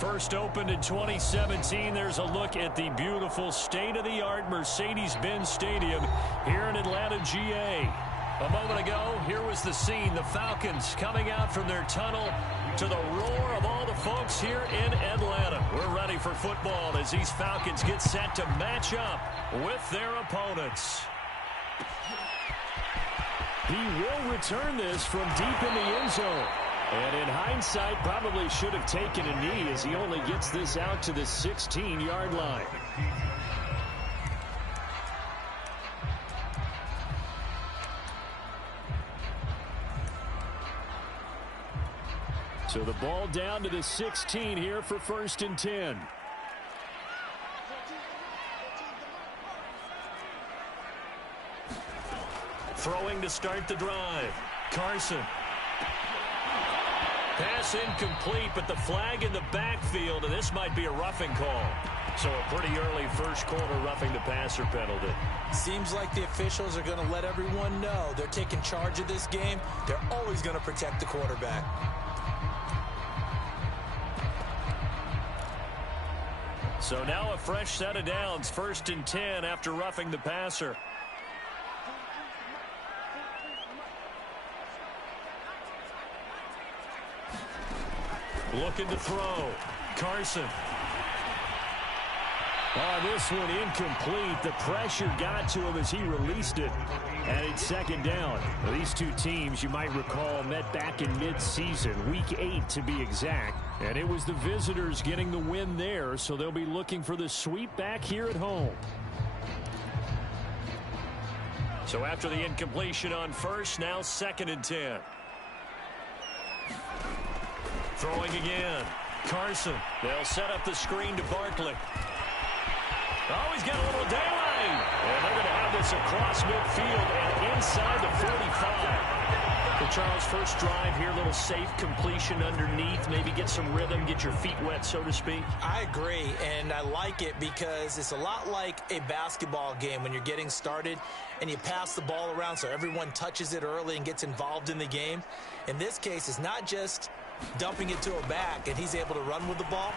First opened in 2017. There's a look at the beautiful state-of-the-art Mercedes-Benz Stadium here in Atlanta, GA. A moment ago, here was the scene. The Falcons coming out from their tunnel to the roar of all the folks here in Atlanta. We're ready for football as these Falcons get set to match up with their opponents. He will return this from deep in the end zone. And in hindsight, probably should have taken a knee as he only gets this out to the 16-yard line. So the ball down to the 16 here for 1st and 10. Throwing to start the drive. Carson. Pass incomplete, but the flag in the backfield, and this might be a roughing call. So a pretty early first quarter roughing the passer penalty. Seems like the officials are going to let everyone know they're taking charge of this game. They're always going to protect the quarterback. So now a fresh set of downs, 1st and 10 after roughing the passer. Looking to throw. Carson. Oh, this one incomplete. The pressure got to him as he released it. And it's 2nd down. Well, these two teams, you might recall, met back in mid-season, week 8 to be exact. And it was the visitors getting the win there, so they'll be looking for the sweep back here at home. So after the incompletion on first, now 2nd and 10. Throwing again. Carson. They'll set up the screen to Barkley. Oh, he's got a little daylight. And they're going to have this across midfield and inside the 45. For Charles, first drive here, little safe completion underneath. Maybe get some rhythm, get your feet wet, so to speak. I agree, and I like it because it's a lot like a basketball game when you're getting started and you pass the ball around so everyone touches it early and gets involved in the game. In this case, it's not just dumping it to a back and he's able to run with the ball,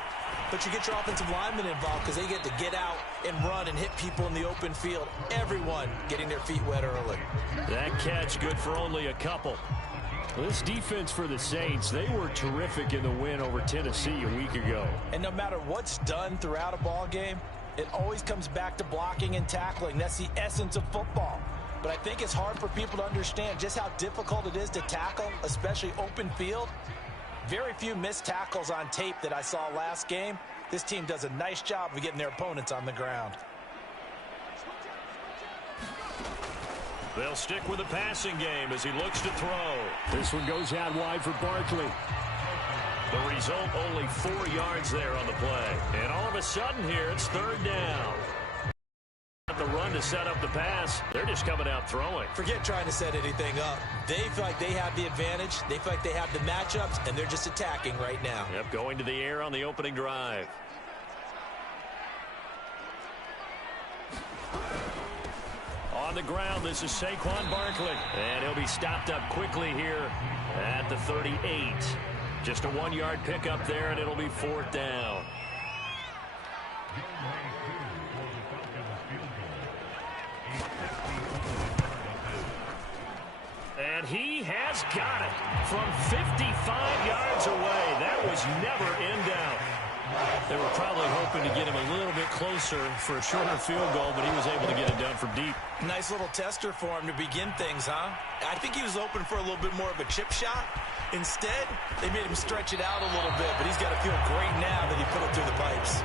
but you get your offensive linemen involved because they get to get out and run and hit people in the open field. Everyone getting their feet wet early. That catch good for only a couple. Well, this defense for the Saints, they were terrific in the win over Tennessee a week ago. And no matter what's done throughout a ball game, it always comes back to blocking and tackling. That's the essence of football. But I think it's hard for people to understand just how difficult it is to tackle, especially open field. Very few missed tackles on tape that I saw last game. This team does a nice job of getting their opponents on the ground. They'll stick with the passing game as he looks to throw. This one goes out wide for Barkley. The result, only 4 yards there on the play. And all of a sudden here, it's 3rd down. The run to set up the pass. They're just coming out throwing. Forget trying to set anything up. They feel like they have the advantage. They feel like they have the matchups, and they're just attacking right now. Yep, going to the air on the opening drive. On the ground, this is Saquon Barkley. And he'll be stopped up quickly here at the 38. Just a 1-yard pickup there, and it'll be 4th down. And he has got it from 55 yards away. That was never in doubt. They were probably hoping to get him a little bit closer for a shorter field goal, but he was able to get it done from deep. Nice little tester for him to begin things, huh? I think he was open for a little bit more of a chip shot. Instead, they made him stretch it out a little bit, but he's got to feel great now that he put it through the pipes.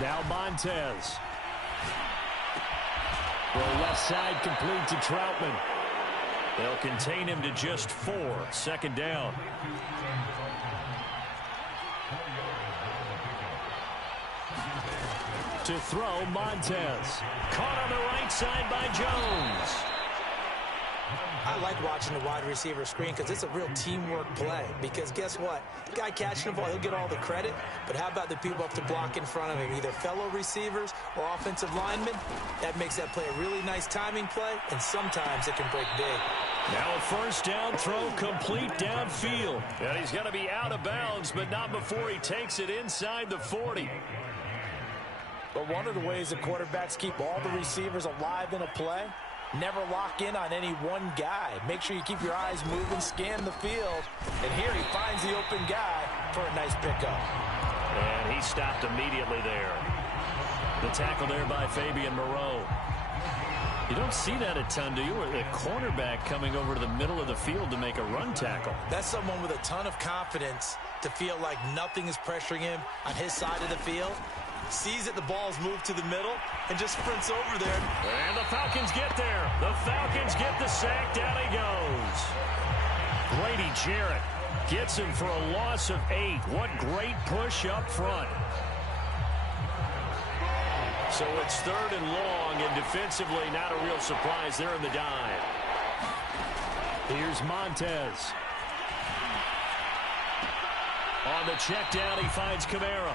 Now Montez. The left side complete to Troutman. They'll contain him to just 4. 2nd down. To throw, Montez. Caught on the right side by Jones. I like watching the wide receiver screen because it's a real teamwork play. Because guess what? The guy catching the ball, he'll get all the credit. But how about the people up to block in front of him, either fellow receivers or offensive linemen? That makes that play a really nice timing play, and sometimes it can break big. Now a first down throw complete downfield. And he's going to be out of bounds, but not before he takes it inside the 40. But one of the ways that quarterbacks keep all the receivers alive in a play, never lock in on any one guy. Make sure you keep your eyes moving, scan the field. And here he finds the open guy for a nice pickup. And he stopped immediately there. The tackle there by Fabian Moreau. You don't see that a ton, do you? A cornerback coming over to the middle of the field to make a run tackle. That's someone with a ton of confidence to feel like nothing is pressuring him on his side of the field. Sees that the ball's moved to the middle and just sprints over there. And the Falcons get there. The Falcons get the sack. Down he goes. Grady Jarrett gets him for a loss of 8. What great push up front. So it's 3rd and long, and defensively not a real surprise there in the dive. Here's Montez. On the check down, he finds Kamara.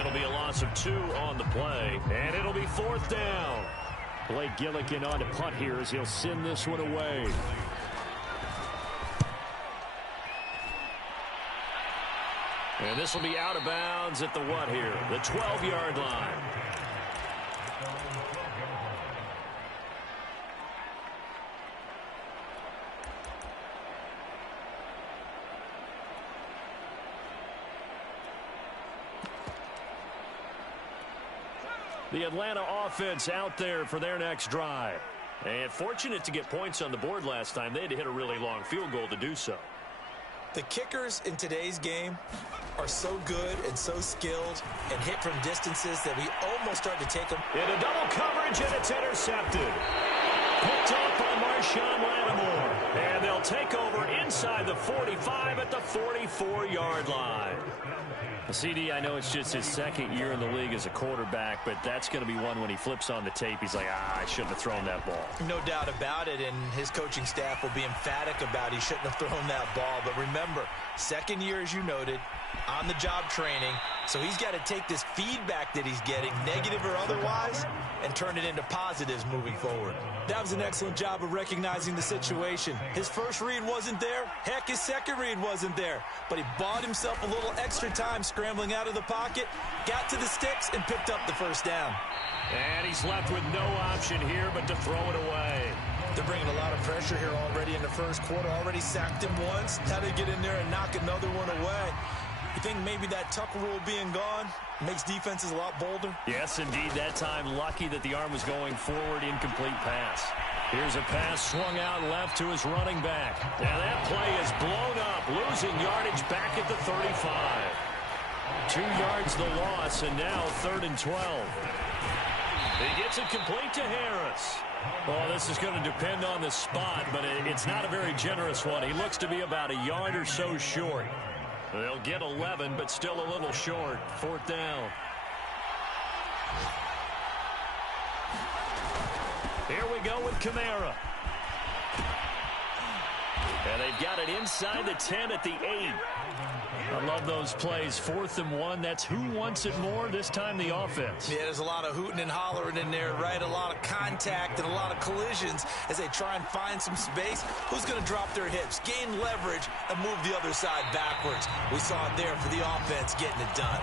It'll be a loss of 2 on the play, and it'll be 4th down. Blake Gillikin on to punt here as he'll send this one away. And this will be out of bounds at the what here? The 12-yard line. The Atlanta offense out there for their next drive. And fortunate to get points on the board last time. They had to hit a really long field goal to do so. The kickers in today's game are so good and so skilled and hit from distances that we almost start to take them. In a double coverage, and it's intercepted. Picked up by Marshawn Lattimore. And they'll take over inside the 45 at the 44-yard line. CD, I know it's just his 2nd year in the league as a quarterback, but that's going to be one when he flips on the tape. He's like, I shouldn't have thrown that ball. No doubt about it, and his coaching staff will be emphatic about he shouldn't have thrown that ball. But remember, 2nd year, as you noted, on-the-job training. So he's got to take this feedback that he's getting, negative or otherwise, and turn it into positives moving forward. That was an excellent job of recognizing the situation. His first read wasn't there. Heck, his second read wasn't there. But he bought himself a little extra time scrambling out of the pocket, got to the sticks, and picked up the first down. And he's left with no option here but to throw it away. They're bringing a lot of pressure here already in the first quarter. Already sacked him once. Had to get in there and knock another one away. You think maybe that Tucker rule being gone makes defenses a lot bolder? Yes, indeed. That time, lucky that the arm was going forward. Incomplete pass. Here's a pass swung out left to his running back. Now that play is blown up, losing yardage back at the 35. 2 yards the loss, and now 3rd and 12. He gets it complete to Harris. Well, this is going to depend on the spot, but it's not a very generous one. He looks to be about a yard or so short. They'll get 11, but still a little short. 4th down. Here we go with Kamara. And they've got it inside the 10 at the 8. I love those plays. 4th and 1. That's who wants it more, this time the offense. Yeah, there's a lot of hooting and hollering in there, right? A lot of contact and a lot of collisions as they try and find some space. Who's going to drop their hips, gain leverage, and move the other side backwards? We saw it there for the offense getting it done.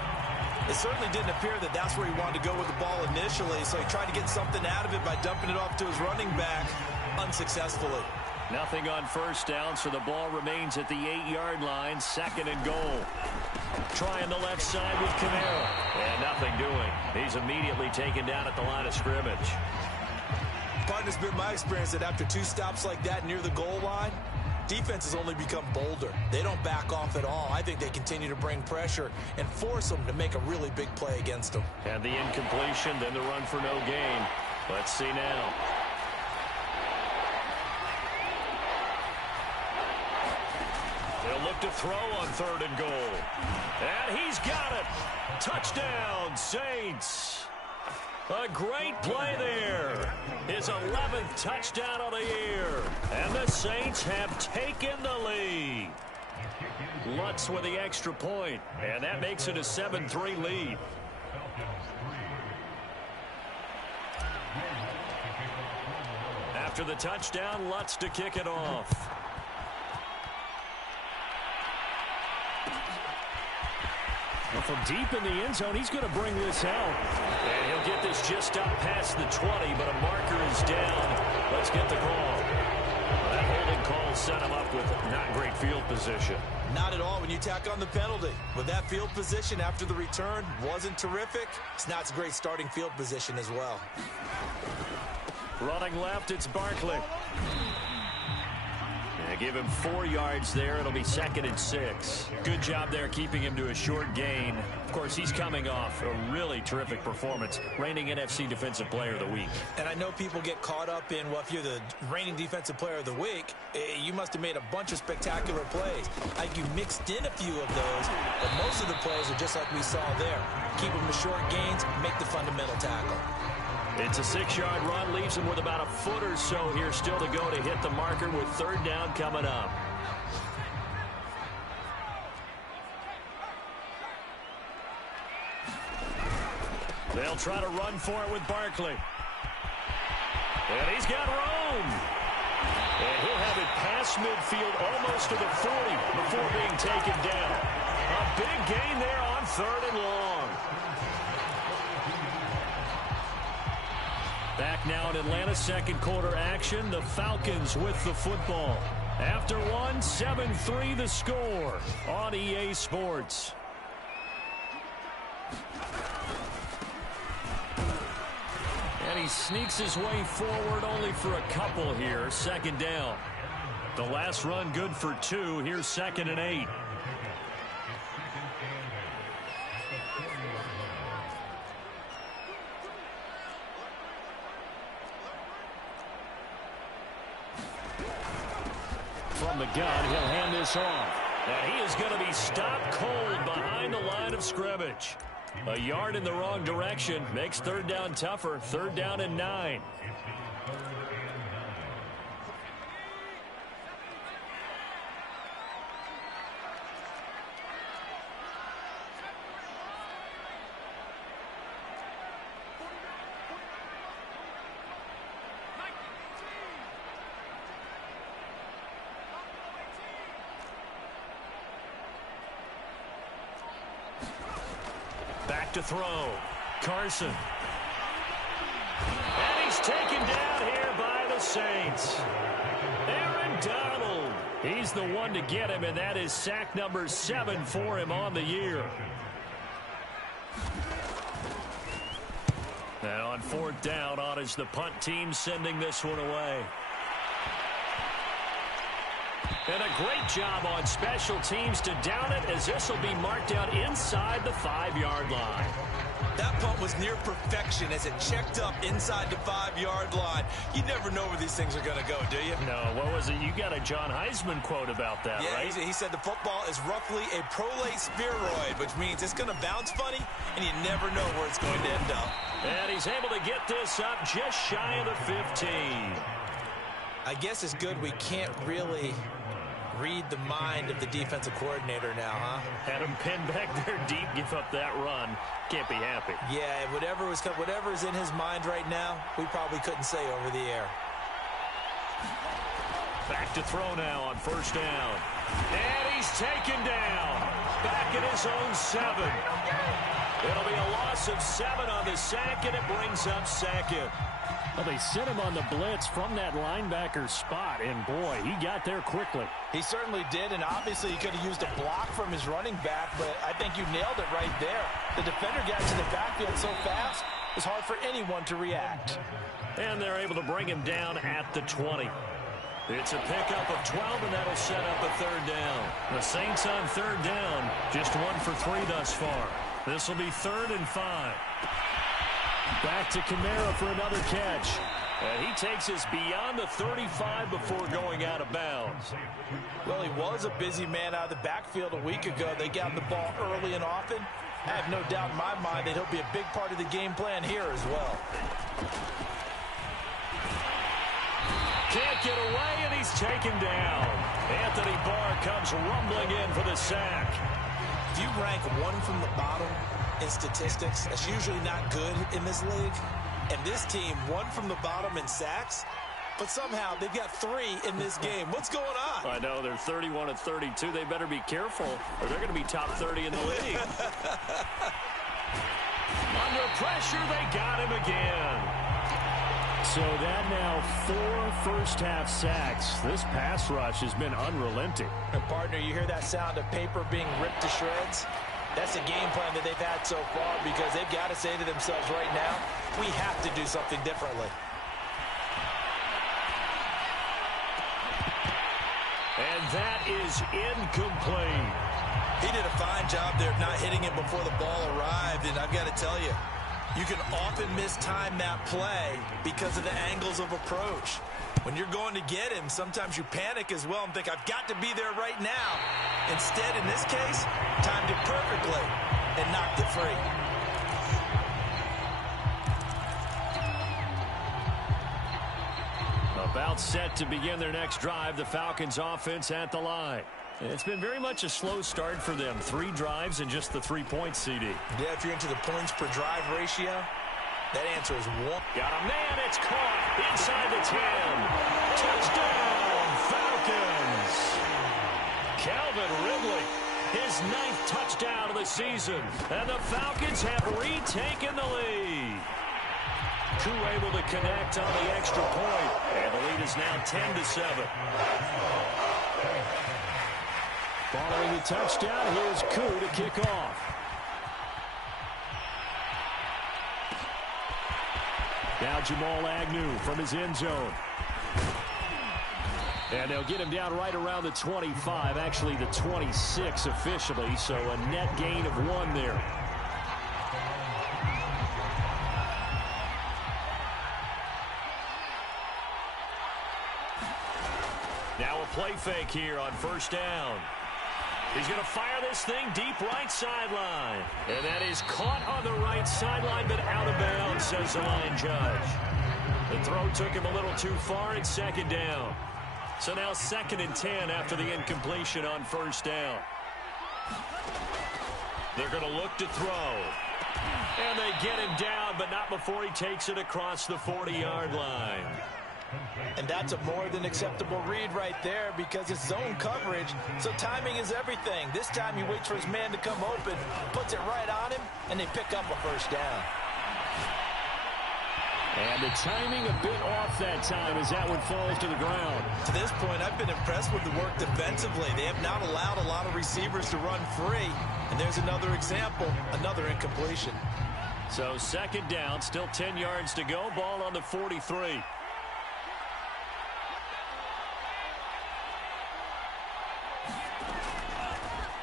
It certainly didn't appear that that's where he wanted to go with the ball initially, so he tried to get something out of it by dumping it off to his running back unsuccessfully. Nothing on first down, so the ball remains at the 8-yard line. 2nd and goal. Trying the left side with Kamara. And nothing doing. He's immediately taken down at the line of scrimmage. Pardon, it's been my experience that after 2 stops like that near the goal line, defenses only become bolder. They don't back off at all. I think they continue to bring pressure and force them to make a really big play against them. And the incompletion, then the run for no gain. Let's see now. They'll look to throw on 3rd and goal. And he's got it. Touchdown, Saints. A great play there. His 11th touchdown of the year. And the Saints have taken the lead. Lutz with the extra point, and that makes it a 7-3 lead. After the touchdown, Lutz to kick it off. Well, from deep in the end zone, he's going to bring this out. And he'll get this just up past the 20, but a marker is down. Let's get the call. That holding call set him up with not great field position. Not at all when you tack on the penalty. But that field position after the return wasn't terrific. It's not a great starting field position as well. Running left, it's Barkley. And give him 4 yards there. It'll be 2nd and 6. Good job there keeping him to a short gain. Of course, he's coming off a really terrific performance. Reigning NFC Defensive Player of the Week. And I know people get caught up in, well, if you're the reigning Defensive Player of the Week, you must have made a bunch of spectacular plays. Like you mixed in a few of those, but most of the plays are just like we saw there. Keep them to short gains, make the fundamental tackle. It's a 6-yard run, leaves him with about a foot or so here still to go to hit the marker with 3rd down coming up. They'll try to run for it with Barkley. And he's got room. And he'll have it past midfield almost to the 40 before being taken down. A big gain there on 3rd and long. Back now in Atlanta, second quarter action. The Falcons with the football. After one, 7-3 the score on EA Sports. And he sneaks his way forward only for a couple here. 2nd down. The last run good for 2. Here's 2nd and 8. From the gun, he'll hand this off. And he is going to be stopped cold behind the line of scrimmage. A yard in the wrong direction makes 3rd down tougher. 3rd down and 9. Back to throw. Carson. And he's taken down here by the Saints. Aaron Donald. He's the one to get him, and that is sack number 7 for him on the year. Now on 4th down, on is the punt team sending this one away. And a great job on special teams to down it, as this will be marked out inside the 5-yard line. That punt was near perfection as it checked up inside the 5-yard line. You never know where these things are going to go, do you? No, what was it? You got a John Heisman quote about that, yeah, right? He said the football is roughly a prolate spheroid, which means it's going to bounce funny, and you never know where it's going to end up. And he's able to get this up just shy of the 15. I guess it's good we can't really read the mind of the defensive coordinator now, huh? Had him pinned back there deep, give up that run. Can't be happy. Yeah, whatever is in his mind right now, we probably couldn't say over the air. Back to throw now on 1st down. And he's taken down. Back at his own 7. It'll be a loss of 7 on the sack, and it brings up 2nd. Well, they sent him on the blitz from that linebacker spot, and boy, he got there quickly. He certainly did, and obviously he could have used a block from his running back, but I think you nailed it right there. The defender got to the backfield so fast, it's hard for anyone to react. And they're able to bring him down at the 20. It's a pickup of 12, and that'll set up a 3rd down. The Saints on 3rd down, just 1 for 3 thus far. This will be 3rd and 5. Back to Kamara for another catch. And he takes us beyond the 35 before going out of bounds. Well, he was a busy man out of the backfield a week ago. They got the ball early and often. I have no doubt in my mind that he'll be a big part of the game plan here as well. Can't get away, and he's taken down. Anthony Barr comes rumbling in for the sack. If you rank one from the bottom in statistics, that's usually not good in this league. And this team, one from the bottom in sacks, but somehow they've got 3 in this game. What's going on? I know, they're 31 and 32. They better be careful, or they're going to be top 30 in the league. Under pressure, they got him again. So that now 4 first-half sacks. This pass rush has been unrelenting. And partner, you hear that sound of paper being ripped to shreds? That's the game plan that they've had so far, because they've got to say to themselves right now, we have to do something differently. And that is incomplete. He did a fine job there of not hitting him before the ball arrived, and I've got to tell you, you can often mistime that play because of the angles of approach. When you're going to get him, sometimes you panic as well and think, I've got to be there right now. Instead, in this case, timed it perfectly and knocked it free. About set to begin their next drive, the Falcons offense at the line. It's been very much a slow start for them. 3 drives and just the 3-point CD. Yeah, if you're into the points per drive ratio, that answer is 1. Got a man, it's caught inside the 10. Touchdown, Falcons. Calvin Ridley, his 9th touchdown of the season. And the Falcons have retaken the lead. Koo able to connect on the extra point. And the lead is now 10-7. Following the touchdown, here's Koo to kick off. Now Jamal Agnew from his end zone. And they'll get him down right around the 25, actually the 26 officially, so a net gain of 1 there. Now a play fake here on first down. He's going to fire this thing deep right sideline. And that is caught on the right sideline, but out of bounds, says the line judge. The throw took him a little too far, and second down. So now 2nd and 10 after the incompletion on first down. They're going to look to throw. And they get him down, but not before he takes it across the 40-yard line. And that's a more than acceptable read right there, because it's zone coverage, so timing is everything. This time he waits for his man to come open, puts it right on him, and they pick up a first down. And the timing a bit off that time as that one falls to the ground. To this point, I've been impressed with the work defensively. They have not allowed a lot of receivers to run free. And there's another example, another incompletion. So 2nd down, still 10 yards to go, ball on the 43.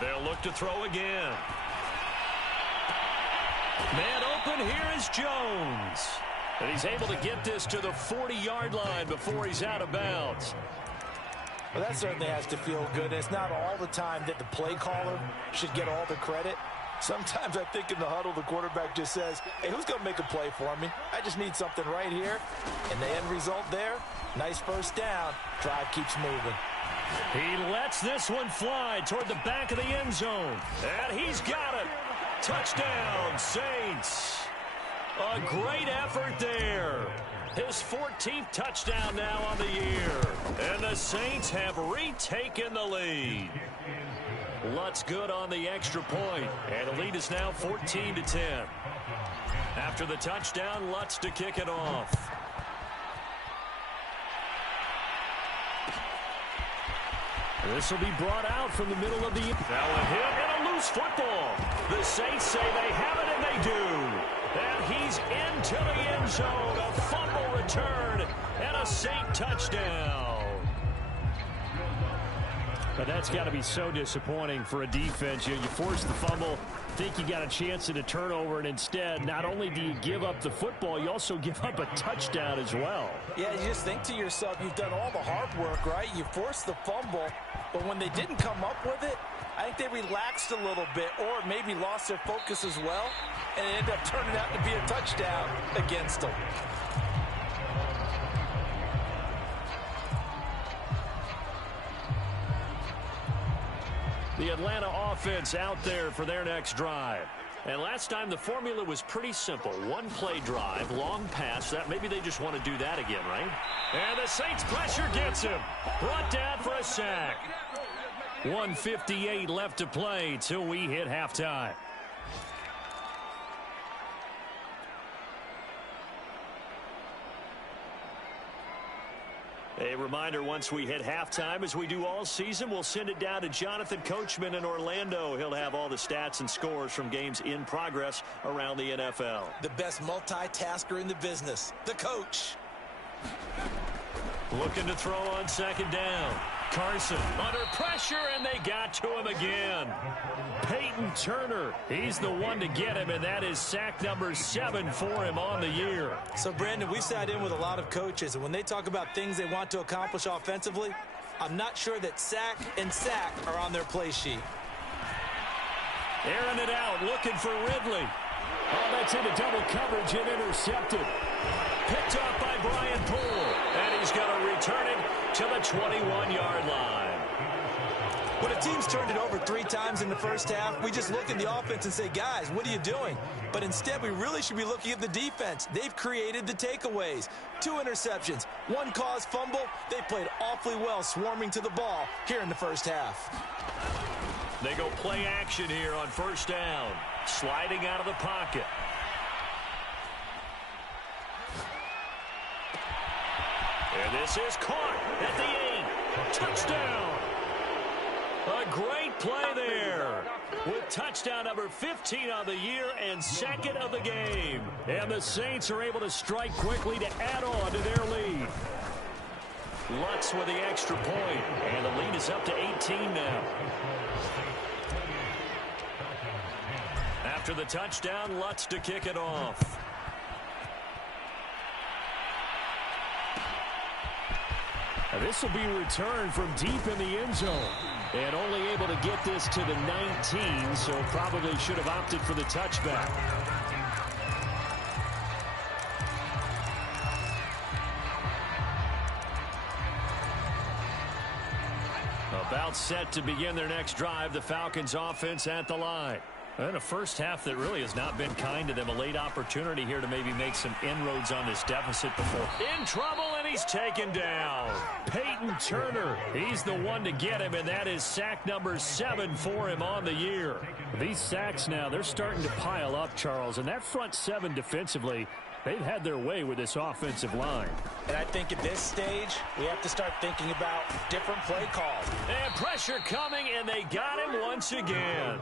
They'll look to throw again. Man open, here is Jones. And he's able to get this to the 40-yard line before he's out of bounds. Well, that certainly has to feel good. And it's not all the time that the play caller should get all the credit. Sometimes I think in the huddle, the quarterback just says, hey, who's going to make a play for me? I just need something right here. And the end result there, nice first down. Drive keeps moving. He lets this one fly toward the back of the end zone. And he's got it. Touchdown, Saints. A great effort there. His 14th touchdown now on the year. And the Saints have retaken the lead. Lutz good on the extra point. And the lead is now 14-10. After the touchdown, Lutz to kick it off. This will be brought out from the middle of the... Now a hit and a loose football. The Saints say they have it, and they do. And he's into the end zone. A fumble return and a Saint touchdown. But that's got to be so disappointing for a defense. You force the fumble, think you got a chance at a turnover, and instead, not only do you give up the football, you also give up a touchdown as well. Yeah, you just think to yourself, you've done all the hard work, right? You forced the fumble, but when they didn't come up with it, I think they relaxed a little bit or maybe lost their focus as well, and it ended up turning out to be a touchdown against them. The Atlanta offense out there for their next drive. And last time the formula was pretty simple. One play drive, long pass. That maybe they just want to do that again, right? And the Saints pressure gets him. Brought down for a sack. 1:58 left to play till we hit halftime. A reminder, once we hit halftime, as we do all season, we'll send it down to Jonathan Coachman in Orlando. He'll have all the stats and scores from games in progress around the NFL. The best multitasker in the business, the coach. Looking to throw on second down. Carson under pressure, and they got to him again. Peyton Turner, he's the one to get him, and that is sack number 7 for him on the year. So, Brandon, we sat in with a lot of coaches, and when they talk about things they want to accomplish offensively, I'm not sure that sack and sack are on their play sheet. Airing it out, looking for Ridley. Oh, that's into double coverage and intercepted. Picked up by Brian Poole, and he's going to return it to the 21-yard line. When a team's turned it over 3 times in the first half, we just look at the offense and say, guys, what are you doing? But instead, we really should be looking at the defense. They've created the takeaways. 2 interceptions, 1 caused fumble. They played awfully well swarming to the ball here in the first half. They go play action here on first down. Sliding out of the pocket. And this is caught at the 8. Touchdown. A great play there with touchdown number 15 on the year and second of the game. And the Saints are able to strike quickly to add on to their lead. Lutz with the extra point, and the lead is up to 18 now. After the touchdown, Lutz to kick it off. And this will be returned from deep in the end zone. And only able to get this to the 19, so probably should have opted for the touchback. About set to begin their next drive, the Falcons offense at the line. And a first half that really has not been kind to them. A late opportunity here to maybe make some inroads on this deficit before. In trouble, and he's taken down. Peyton Turner, he's the one to get him, and that is sack number 7 for him on the year. These sacks now, they're starting to pile up, Charles, and that front 7 defensively, they've had their way with this offensive line. And I think at this stage, we have to start thinking about different play calls. And pressure coming, and they got him once again.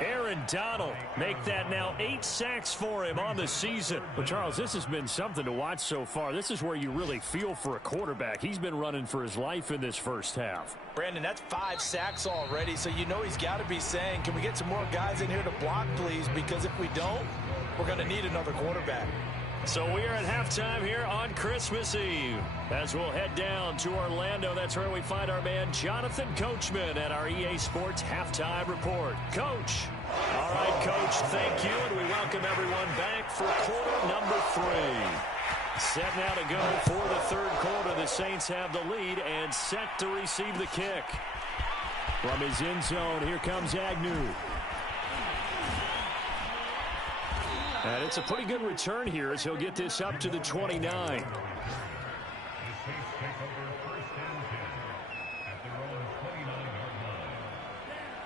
Aaron Donald make that now 8 sacks for him on the season. But, Charles, this has been something to watch so far. This is where you really feel for a quarterback. He's been running for his life in this first half. Brandon, that's 5 sacks already, so you know he's got to be saying, can we get some more guys in here to block, please? Because if we don't, we're going to need another quarterback. So we are at halftime here on Christmas Eve. As we'll head down to Orlando, that's where we find our man Jonathan Coachman at our EA Sports Halftime Report. Coach. All right, Coach, thank you, and we welcome everyone back for quarter number 3. Set now to go for the third quarter. The Saints have the lead and set to receive the kick. From his end zone, here comes Agnew. And it's a pretty good return here as he'll get this up to the 29.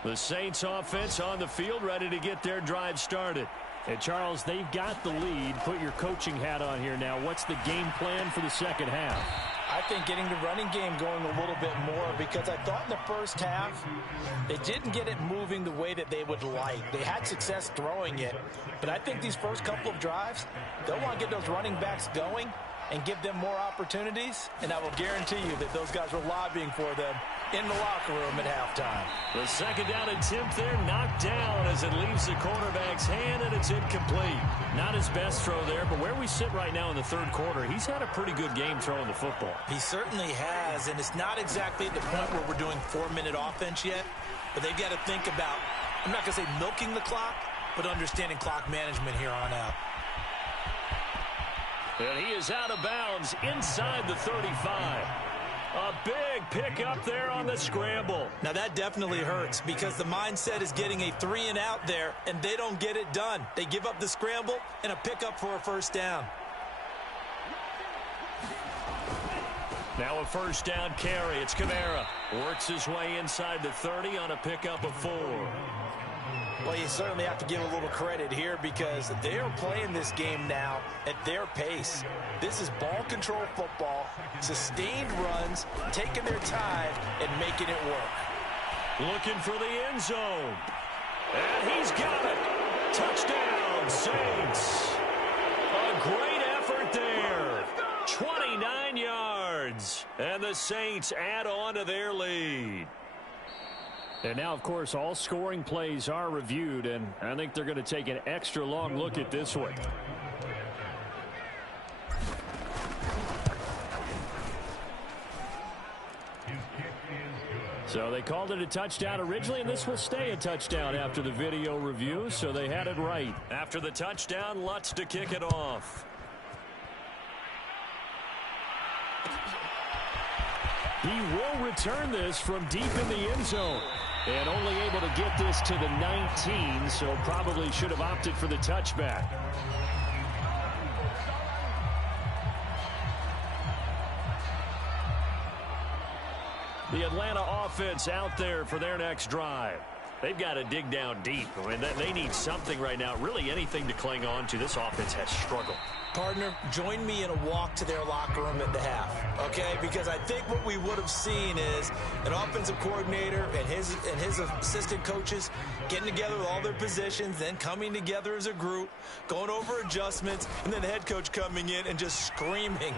The Saints offense on the field, ready to get their drive started. And, Charles, they've got the lead. Put your coaching hat on here now. What's the game plan for the second half? I think getting the running game going a little bit more, because I thought in the first half they didn't get it moving the way that they would like. They had success throwing it, but I think these first couple of drives, they'll want to get those running backs going and give them more opportunities, and I will guarantee you that those guys were lobbying for them in the locker room at halftime. The second down attempt there knocked down as it leaves the quarterback's hand, and it's incomplete. Not his best throw there, but where we sit right now in the third quarter, he's had a pretty good game throwing the football. He certainly has, and it's not exactly at the point where we're doing 4-minute offense yet, but they've got to think about, I'm not going to say milking the clock, but understanding clock management here on out. And he is out of bounds inside the 35. A big pickup there on the scramble. Now that definitely hurts because the mindset is getting a 3-and-out there, and they don't get it done. They give up the scramble and a pickup for a first down. Now a first down carry. It's Kamara. Works his way inside the 30 on a pickup of 4. Well, you certainly have to give a little credit here because they're playing this game now at their pace. This is ball control football, sustained runs, taking their time, and making it work. Looking for the end zone. And he's got it. Touchdown, Saints. A great effort there. 29 yards. And the Saints add on to their lead. And now, of course, all scoring plays are reviewed, and I think they're going to take an extra long look at this one. So they called it a touchdown originally, and this will stay a touchdown after the video review, so they had it right. After the touchdown, Lutz to kick it off. He will return this from deep in the end zone. And only able to get this to the 19, so probably should have opted for the touchback. The Atlanta offense out there for their next drive. They've got to dig down deep. I mean, they need something right now, really anything to cling on to. This offense has struggled. Partner, join me in a walk to their locker room at the half, okay? Because I think what we would have seen is an offensive coordinator and his assistant coaches getting together with all their positions, then coming together as a group, going over adjustments, and then the head coach coming in and just screaming,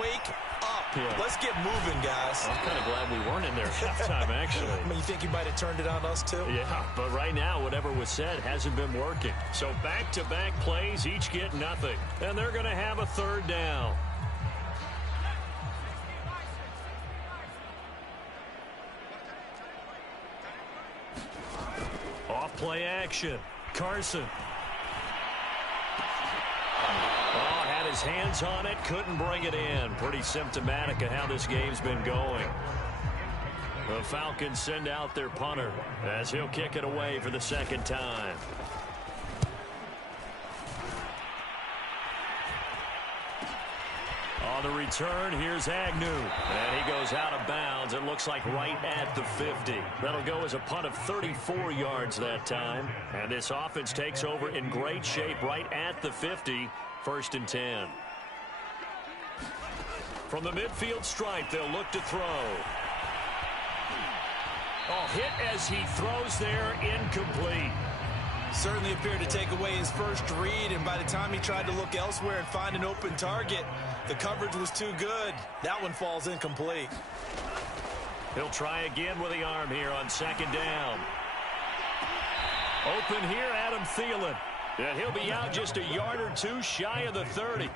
wake up. Yeah. Let's get moving, guys. I'm kind of glad we weren't in there at halftime, actually. I mean, you think he might have turned it on us, too? Yeah, but right now, whatever was said hasn't been working. So back-to-back plays, each get nothing. And they're going to have a third down. Off play action. Carson. Oh, had his hands on it, couldn't bring it in. Pretty symptomatic of how this game's been going. The Falcons send out their punter as he'll kick it away for the second time. On the return, here's Agnew. And he goes out of bounds. It looks like right at the 50. That'll go as a punt of 34 yards that time. And this offense takes over in great shape right at the 50. 1st and 10. From the midfield stripe, they'll look to throw. Oh, hit as he throws there, incomplete. Certainly appeared to take away his first read, and by the time he tried to look elsewhere and find an open target, the coverage was too good. That one falls incomplete. He'll try again with the arm here on 2nd down. Open here, Adam Thielen. And he'll be out just a yard or two shy of the 30.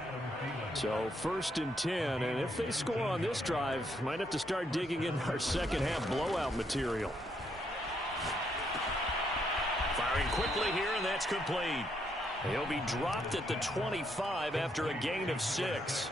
So 1st and 10, and if they score on this drive, might have to start digging in our second half blowout material. Firing quickly here, and that's complete. He'll be dropped at the 25 after a gain of 6.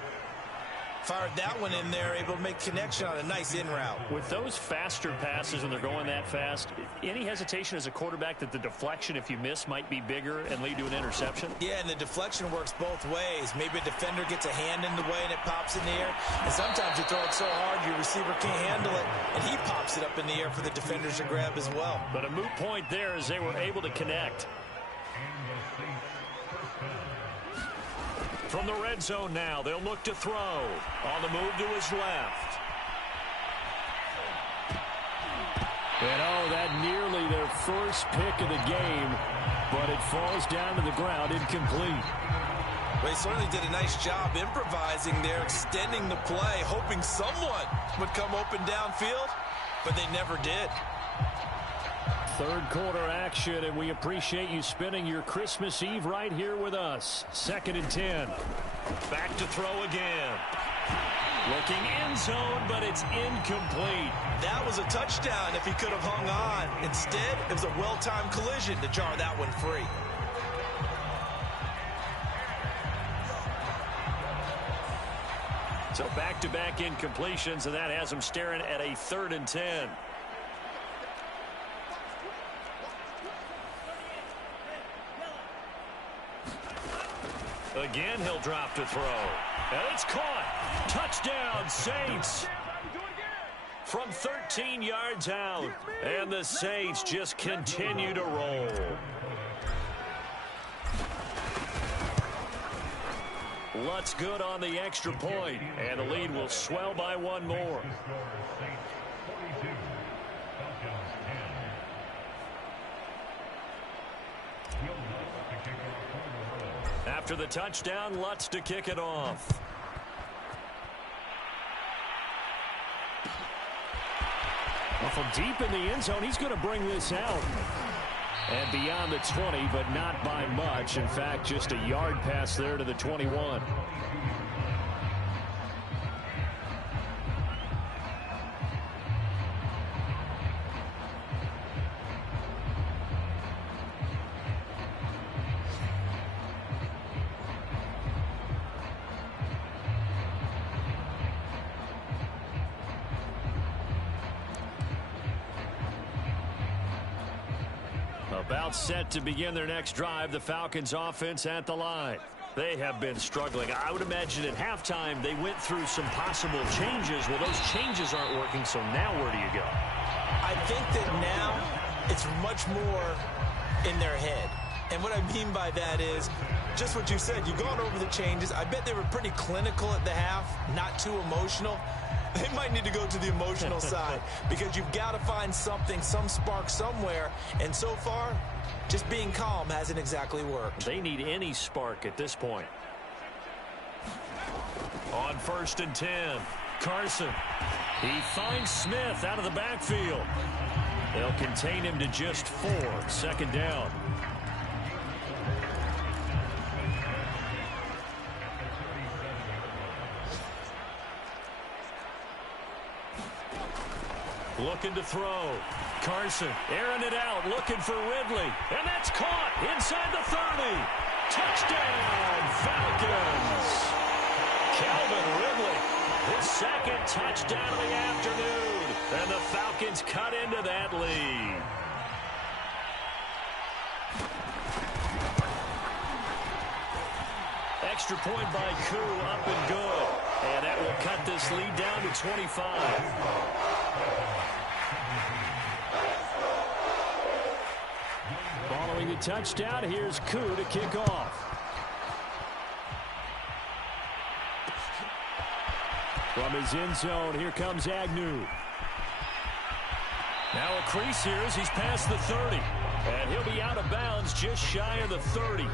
Fired that one in there, able to make connection on a nice in route. With those faster passes and they're going that fast, any hesitation as a quarterback that the deflection, if you miss, might be bigger and lead to an interception? Yeah, and the deflection works both ways. Maybe a defender gets a hand in the way and it pops in the air. And sometimes you throw it so hard your receiver can't handle it, and he pops it up in the air for the defenders to grab as well. But a moot point there as they were able to connect. From the red zone now, they'll look to throw. On the move to his left. And oh, that nearly their first pick of the game, but it falls down to the ground incomplete. Well, he certainly did a nice job improvising there, extending the play, hoping someone would come open downfield, but they never did. 3rd quarter action, and we appreciate you spending your Christmas Eve right here with us. 2nd and 10. Back to throw again. Looking end zone, but it's incomplete. That was a touchdown if he could have hung on. Instead, it was a well-timed collision to jar that one free. So back-to-back incompletions, and that has him staring at a 3rd and 10. Again, he'll drop to throw. And it's caught. Touchdown, Saints. From 13 yards out. And the Saints just continue to roll. Lutz good on the extra point, and the lead will swell by one more. After the touchdown, Lutz to kick it off. Well, from deep in the end zone, he's going to bring this out. And beyond the 20, but not by much. In fact, just a yard pass there to the 21. About set to begin their next drive. The Falcons offense at the line. They have been struggling. I would imagine at halftime they went through some possible changes. Well, those changes aren't working, so now where do you go? I think that now it's much more in their head. And what I mean by that is just what you said. You've gone over the changes. I bet they were pretty clinical at the half, not too emotional. They might need to go to the emotional side because you've got to find something, some spark somewhere. And so far, just being calm hasn't exactly worked. They need any spark at this point. On 1st and 10, Carson. He finds Smith out of the backfield. They'll contain him to just 4. 2nd down. Looking to throw. Carson airing it out, looking for Ridley. And that's caught inside the 30. Touchdown, Falcons. Calvin Ridley, his 2nd touchdown of the afternoon. And the Falcons cut into that lead. Extra point by Koo, up and good. And that will cut this lead down to 25. Following the touchdown, here's Koo to kick off. From his end zone, here comes Agnew. Now a crease here as he's past the 30. And he'll be out of bounds just shy of the 30.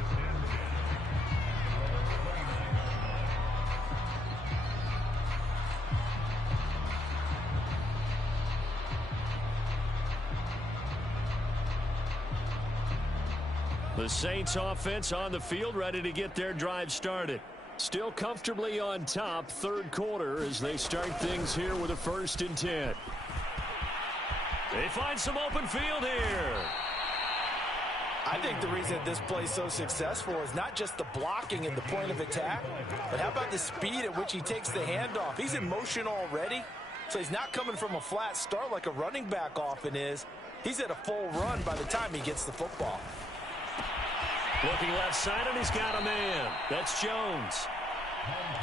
The Saints offense on the field, ready to get their drive started. Still comfortably on top, 3rd quarter as they start things here with a 1st and 10. They find some open field here. I think the reason this play is so successful is not just the blocking and the point of attack, but how about the speed at which he takes the handoff? He's in motion already, so he's not coming from a flat start like a running back often is. He's at a full run by the time he gets the football. Looking left side, and he's got a man. That's Jones.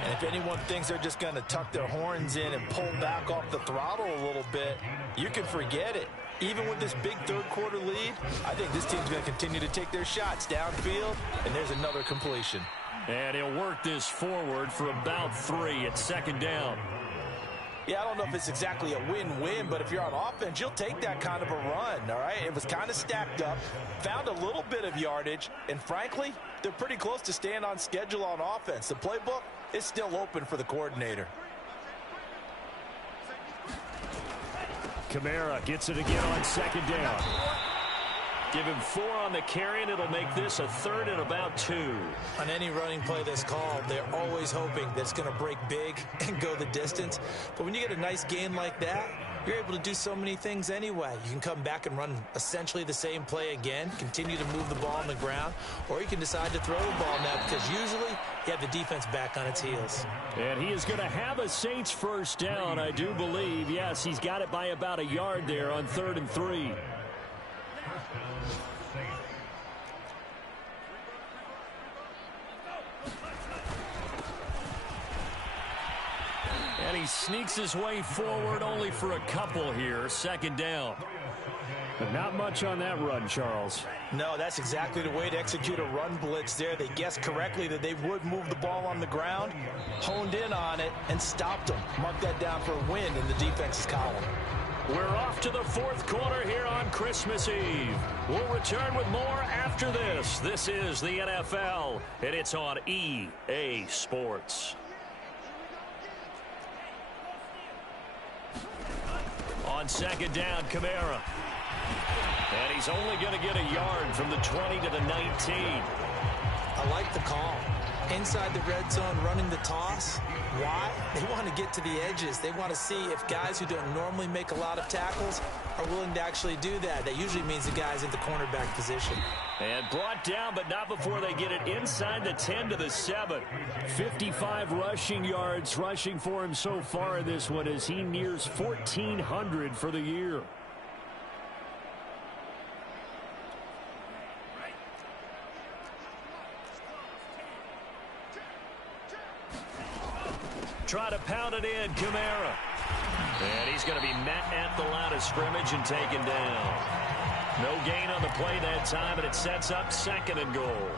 And if anyone thinks they're just going to tuck their horns in and pull back off the throttle a little bit, you can forget it. Even with this big 3rd quarter lead, I think this team's going to continue to take their shots downfield, and there's another completion. And he'll work this forward for about 3 at 2nd down. Yeah, I don't know if it's exactly a win-win, but if you're on offense, you'll take that kind of a run, all right? It was kind of stacked up, found a little bit of yardage, and frankly, they're pretty close to staying on schedule on offense. The playbook is still open for the coordinator. Kamara gets it again on 2nd down. Give him 4 on the carry, and it'll make this a 3rd and about 2. On any running play that's called, they're always hoping that it's going to break big and go the distance. But when you get a nice gain like that, you're able to do so many things anyway. You can come back and run essentially the same play again, continue to move the ball on the ground, or you can decide to throw the ball now because usually you have the defense back on its heels. And he is going to have a Saints first down, I do believe. Yes, he's got it by about a yard there on 3rd and 3. And he sneaks his way forward only for a couple here. 2nd down. But not much on that run, Charles. No, that's exactly the way to execute a run blitz there. They guessed correctly that they would move the ball on the ground, honed in on it, and stopped them. Mark that down for a win in the defense's column. We're off to the 4th quarter here on Christmas Eve. We'll return with more after this. This is the NFL, and it's on EA Sports. On 2nd down, Kamara. And he's only going to get a yard from the 20 to the 19. I like the call. Inside the red zone, running the toss. Why? They want to get to the edges. They want to see if guys who don't normally make a lot of tackles are willing to actually do that. That usually means the guy's at the cornerback position. And brought down, but not before they get it inside the 10 to the 7. 55 rushing yards rushing for him so far in this one as he nears 1,400 for the year. Try to pound it in, Kamara. And he's going to be met at the line of scrimmage and taken down. No gain on the play that time, and it sets up 2nd and goal.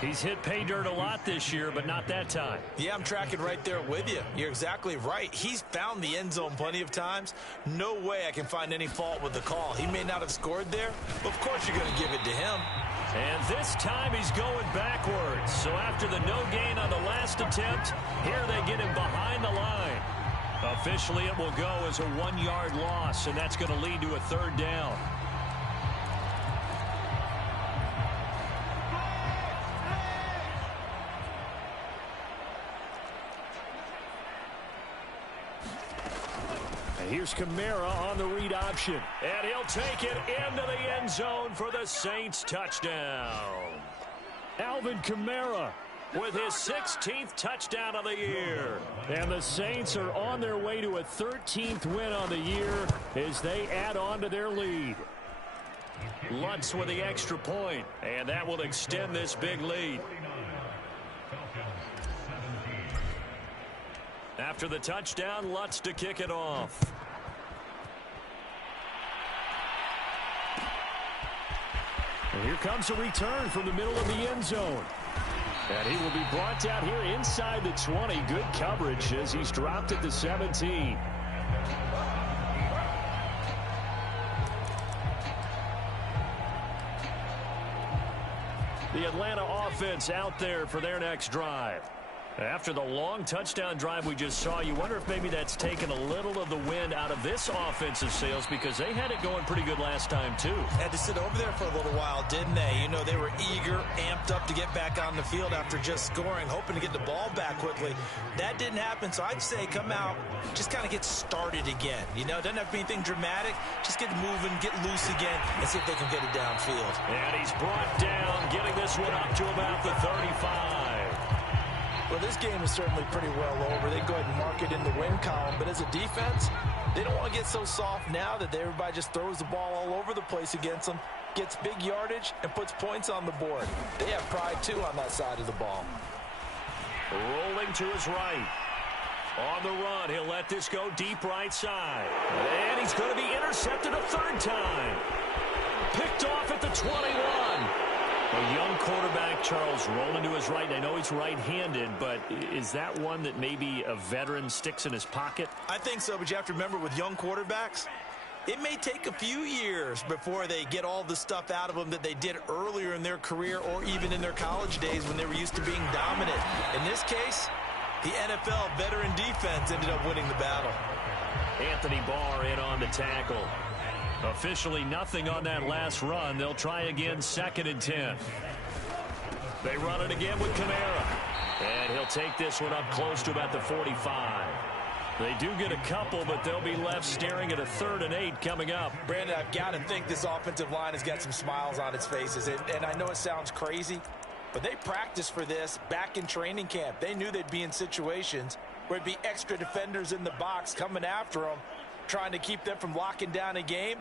He's hit pay dirt a lot this year, but not that time. Yeah, I'm tracking right there with you. You're exactly right. He's found the end zone plenty of times. No way I can find any fault with the call. He may not have scored there, but of course you're going to give it to him. And this time he's going backwards. So after the no gain on the last attempt, here they get him behind the line. Officially, it will go as a 1-yard loss, and that's going to lead to a 3rd down. Here's Kamara on the read option. And he'll take it into the end zone for the Saints touchdown. Alvin Kamara with his 16th touchdown of the year. And the Saints are on their way to a 13th win on the year as they add on to their lead. Lutz with the extra point, and that will extend this big lead. After the touchdown, Lutz to kick it off. And here comes a return from the middle of the end zone. And he will be brought down here inside the 20. Good coverage as he's dropped at the 17. The Atlanta offense out there for their next drive. After the long touchdown drive we just saw, you wonder if maybe that's taken a little of the wind out of this offensive sails because they had it going pretty good last time, too. Had to sit over there for a little while, didn't they? You know, they were eager, amped up to get back on the field after just scoring, hoping to get the ball back quickly. That didn't happen, so I'd say come out, just kind of get started again. You know, it doesn't have to be anything dramatic. Just get moving, get loose again, and see if they can get it downfield. And he's brought down, getting this one up to about the 35. Well, this game is certainly pretty well over. They go ahead and mark it in the win column. But as a defense, they don't want to get so soft now that everybody just throws the ball all over the place against them, gets big yardage, and puts points on the board. They have pride, too, on that side of the ball. Rolling to his right. On the run, he'll let this go deep right side. And he's going to be intercepted a 3rd time. Picked off at the 21. A young quarterback, Charles, rolling to his right. I know he's right-handed, but is that one that maybe a veteran sticks in his pocket? I think so, but you have to remember with young quarterbacks, it may take a few years before they get all the stuff out of them that they did earlier in their career or even in their college days when they were used to being dominant. In this case, the NFL veteran defense ended up winning the battle. Anthony Barr in on the tackle. Officially nothing on that last run. They'll try again, 2nd and 10. They run it again with Kamara. And he'll take this one up close to about the 45. They do get a couple, but they'll be left staring at a 3rd and 8 coming up. Brandon, I've got to think this offensive line has got some smiles on its faces. And I know it sounds crazy, but they practiced for this back in training camp. They knew they'd be in situations where it'd be extra defenders in the box coming after them, trying to keep them from locking down a game.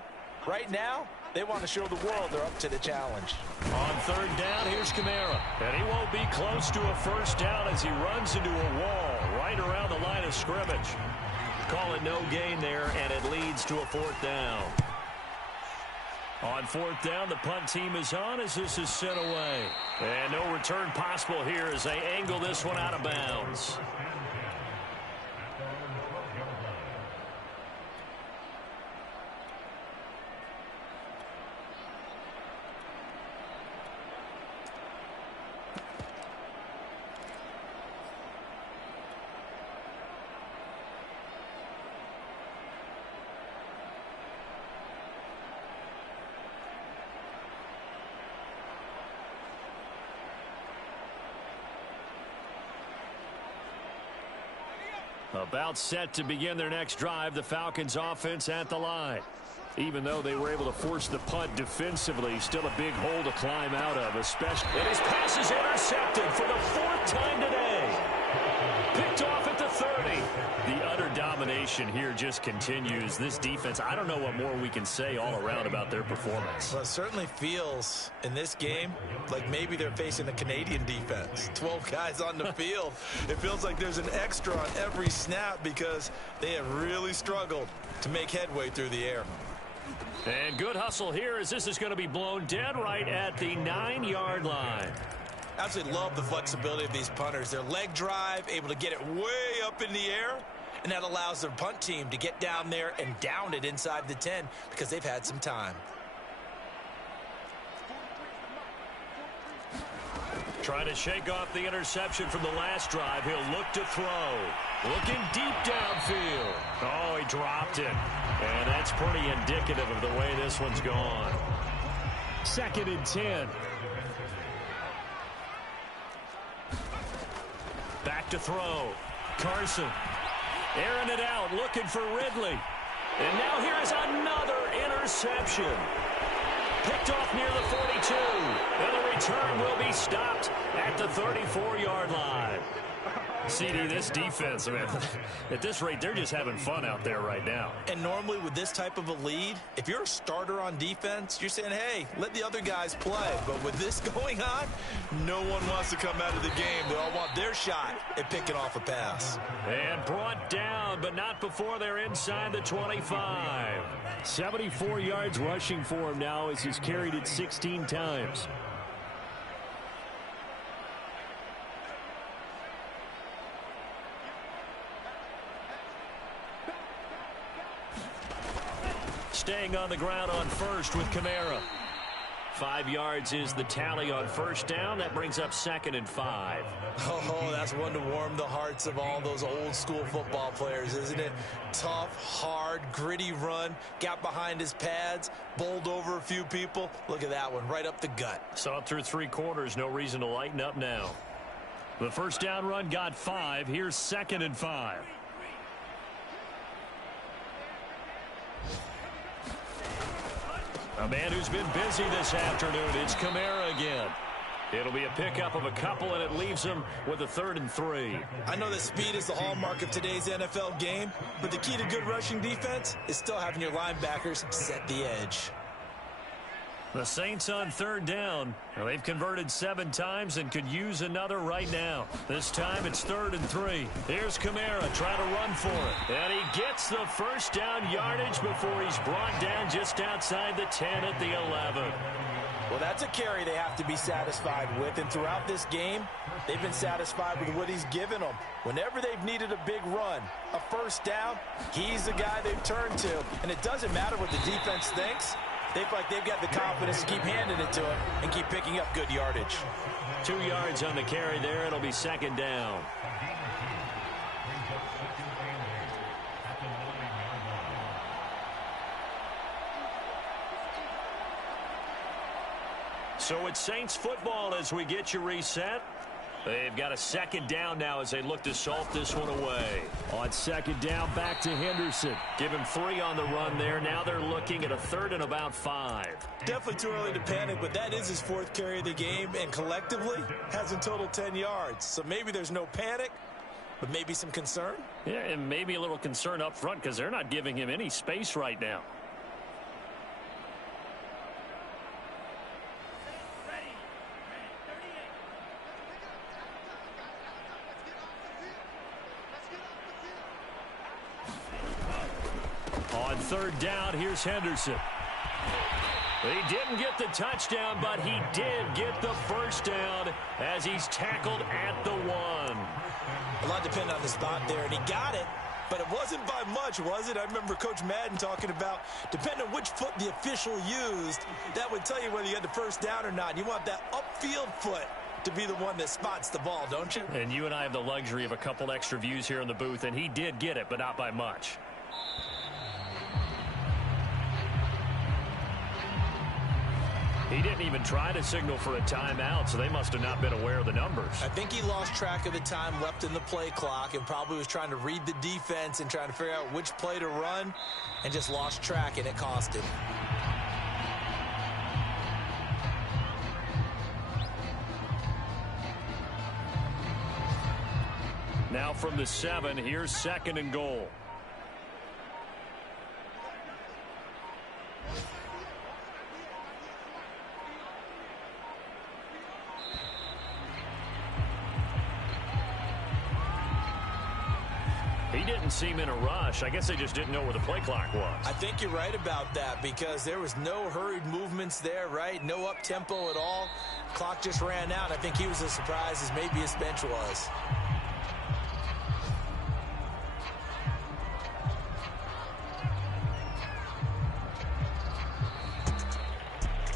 Right now, they want to show the world they're up to the challenge. On 3rd down, here's Kamara. And he won't be close to a 1st down as he runs into a wall right around the line of scrimmage. Call it no gain there, and it leads to a 4th down. On 4th down, the punt team is on as this is sent away. And no return possible here as they angle this one out of bounds. About set to begin their next drive, the Falcons offense at the line. Even though they were able to force the punt defensively, still a big hole to climb out of, especially. And his pass is intercepted for the 4th time today. Picked off at the 30. The utter domination here just continues. This defense, I don't know what more we can say all around about their performance. Well, it certainly feels in this game like maybe they're facing a Canadian defense. 12 guys on the field. It feels like there's an extra on every snap because they have really struggled to make headway through the air. And good hustle here as this is going to be blown dead right at the 9-yard line. Absolutely love the flexibility of these punters. Their leg drive, able to get it way up in the air, and that allows their punt team to get down there and down it inside the 10 because they've had some time. Trying to shake off the interception from the last drive. He'll look to throw. Looking deep downfield. Oh, he dropped it. And that's pretty indicative of the way this one's gone. 2nd and 10. Back to throw. Carson. Airing it out, looking for Ridley. And now here is another interception. Picked off near the 42. And the return will be stopped at the 34-yard line. CD, this defense, I mean, at this rate, they're just having fun out there right now. And normally with this type of a lead, if you're a starter on defense, you're saying, hey, let the other guys play. But with this going on, no one wants to come out of the game. They all want their shot at picking off a pass. And brought down, but not before they're inside the 25. 74 yards rushing for him now as he's carried it 16 times. Staying on the ground on 1st with Kamara. 5 yards is the tally on 1st down. That brings up 2nd and 5. Oh, that's one to warm the hearts of all those old school football players, isn't it? Tough, hard, gritty run. Got behind his pads, bowled over a few people. Look at that one, right up the gut. Saw it through 3 quarters. No reason to lighten up now. The 1st down run got 5. Here's 2nd and 5. A man who's been busy this afternoon. It's Kamara again. It'll be a pickup of a couple, and it leaves him with a 3rd and 3. I know that speed is the hallmark of today's NFL game, but the key to good rushing defense is still having your linebackers set the edge. The Saints on 3rd down. Well, they've converted 7 times and could use another right now. This time it's 3rd and 3. Here's Kamara trying to run for it. And he gets the 1st down yardage before he's brought down just outside the 10 at the 11. Well, that's a carry they have to be satisfied with. And throughout this game, they've been satisfied with what he's given them. Whenever they've needed a big run, a 1st down, he's the guy they've turned to. And it doesn't matter what the defense thinks. They feel like they've got the confidence to keep handing it to him and keep picking up good yardage. 2 yards on the carry there. It'll be 2nd down. So it's Saints football as we get you reset. They've got a second down now as they look to salt this one away. On second down, back to Henderson. Give him 3 on the run there. Now they're looking at a 3rd and about 5. Definitely too early to panic, but that is his 4th carry of the game, and collectively has in total 10 yards. So maybe there's no panic, but maybe some concern. Yeah, and maybe a little concern up front because they're not giving him any space right now. On 3rd down, here's Henderson. He didn't get the touchdown, but he did get the first down as he's tackled at the 1. A lot depended on the spot there, and he got it, but it wasn't by much, was it? I remember Coach Madden talking about, depending on which foot the official used, that would tell you whether you had the first down or not. You want that upfield foot to be the one that spots the ball, don't you? And you and I have the luxury of a couple extra views here in the booth, and he did get it, but not by much. He didn't even try to signal for a timeout, so they must have not been aware of the numbers. I think he lost track of the time left in the play clock and probably was trying to read the defense and trying to figure out which play to run and just lost track, and it cost him. Now from the 7, here's 2nd and goal. He didn't seem in a rush. I guess they just didn't know where the play clock was. I think you're right about that because there was no hurried movements there, right? No up-tempo at all. Clock just ran out. I think he was as surprised as maybe his bench was.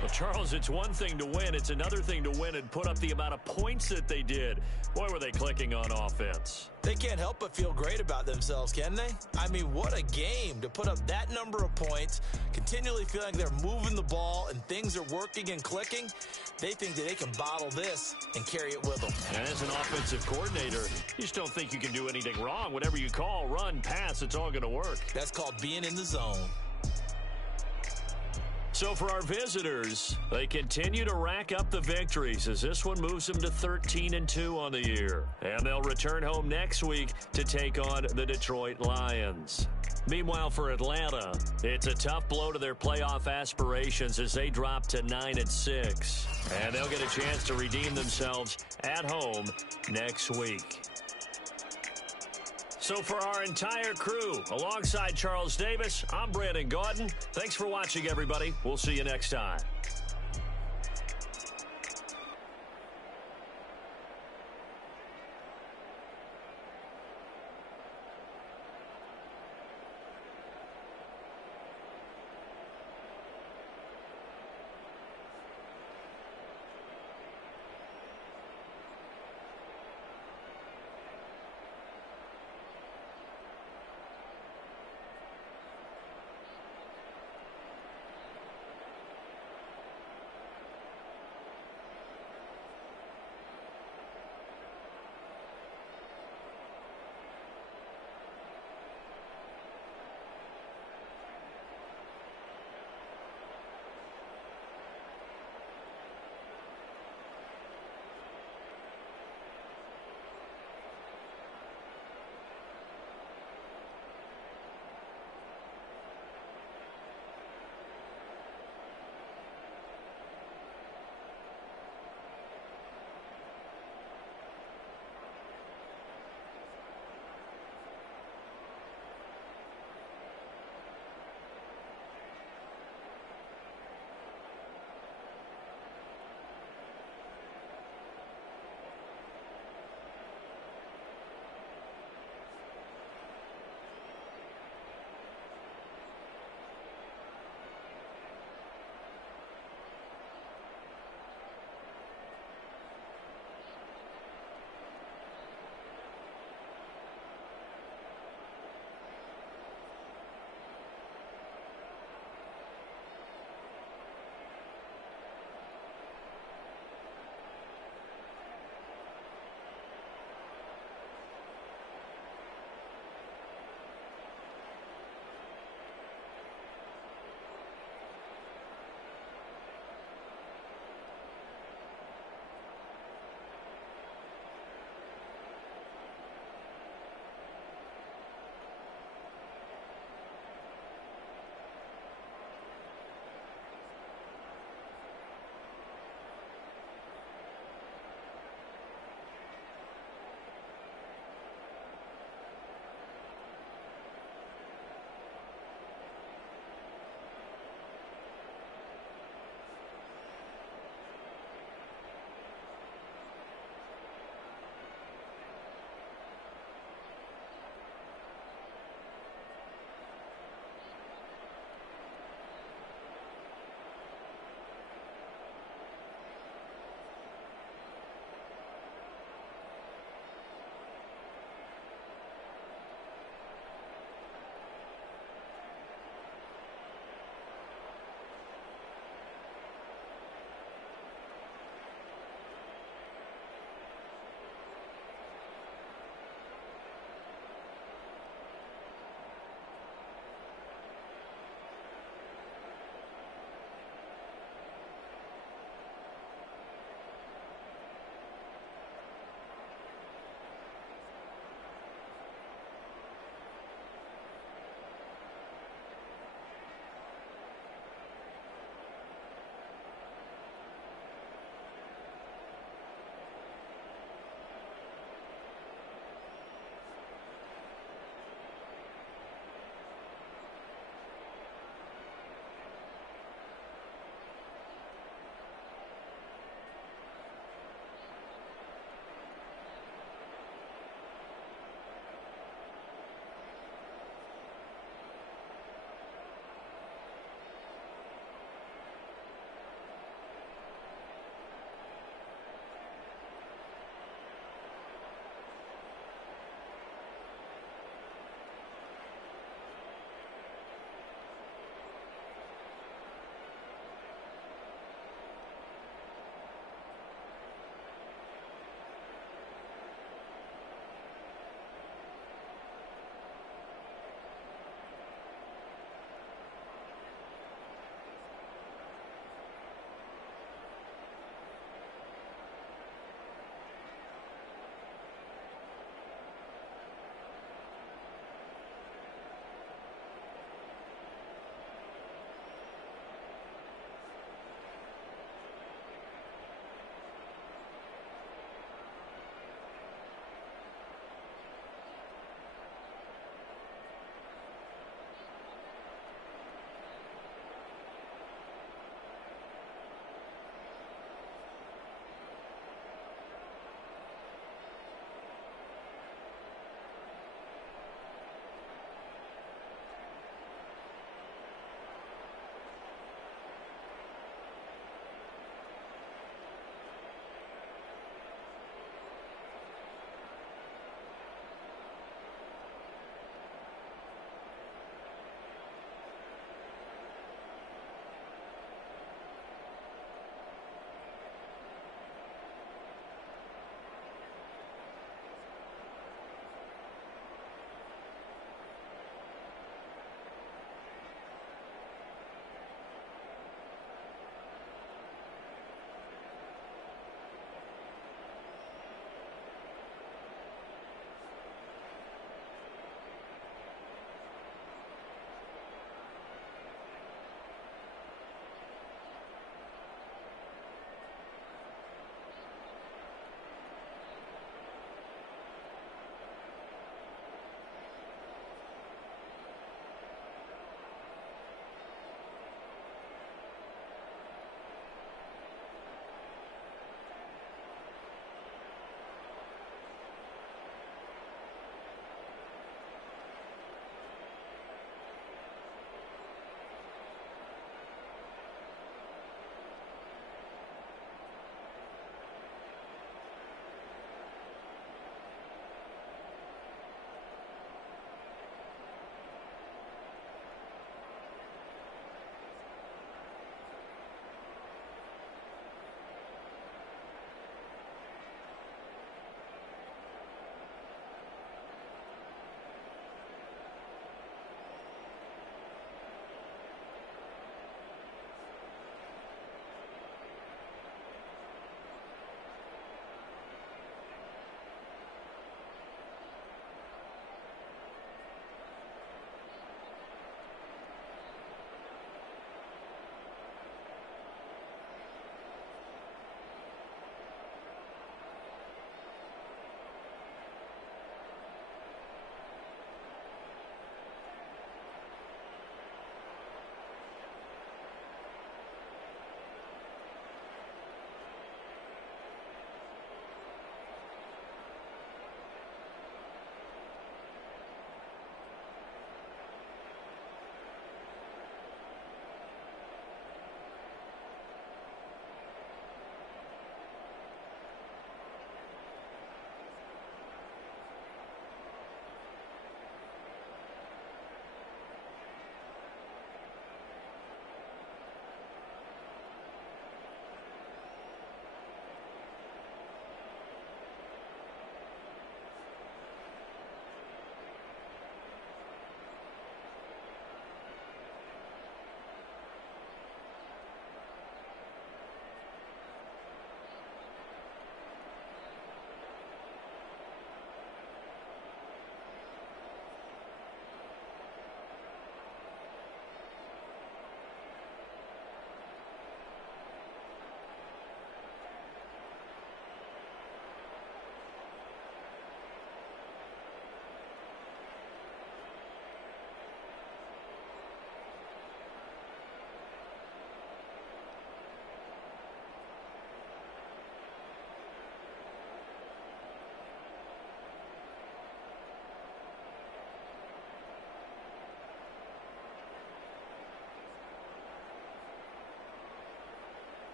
Well, Charles, it's one thing to win. It's another thing to win and put up the amount of points that they did. Boy, were they clicking on offense. They can't help but feel great about themselves, can they? I mean, what a game to put up that number of points, continually feeling like they're moving the ball and things are working and clicking. They think that they can bottle this and carry it with them. And as an offensive coordinator, you just don't think you can do anything wrong. Whatever you call, run, pass, it's all going to work. That's called being in the zone. So for our visitors, they continue to rack up the victories as this one moves them to 13-2 on the year. And they'll return home next week to take on the Detroit Lions. Meanwhile, for Atlanta, it's a tough blow to their playoff aspirations as they drop to 9-6. And they'll get a chance to redeem themselves at home next week. So for our entire crew, alongside Charles Davis, I'm Brandon Gaudin. Thanks for watching, everybody. We'll see you next time.